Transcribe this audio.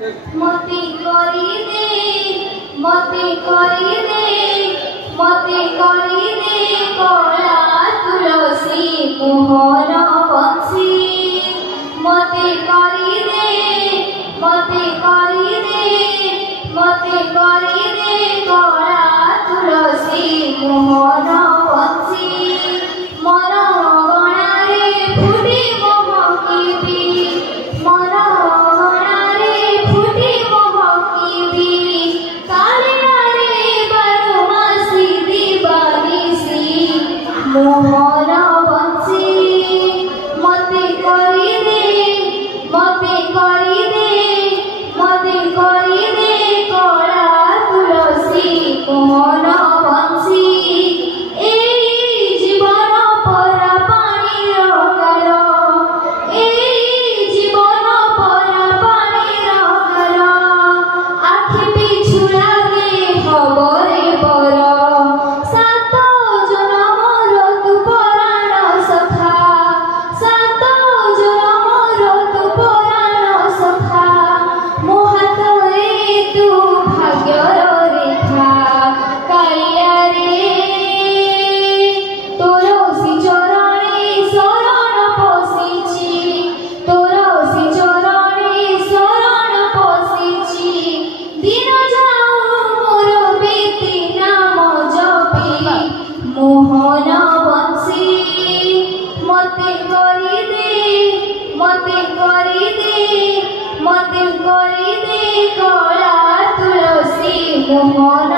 मते करी दे मते करी दे मते करी दे कला तुलसी मोहन बंसी मते करी दे मते करी दे मते करी दे कला तुलसी मोहन बंसी मन गणारे फुटी महकिबी मन गणारे फुटी महकिबी कालियारे बारमासी दिवानिसी मोहन बंसी मते करी दे मते करी दे मते करी दे कला तुलसी मोहन बंसी मोहन बंसी मते करी दे मते करी दे मते करी दे कला तुलसी मोहन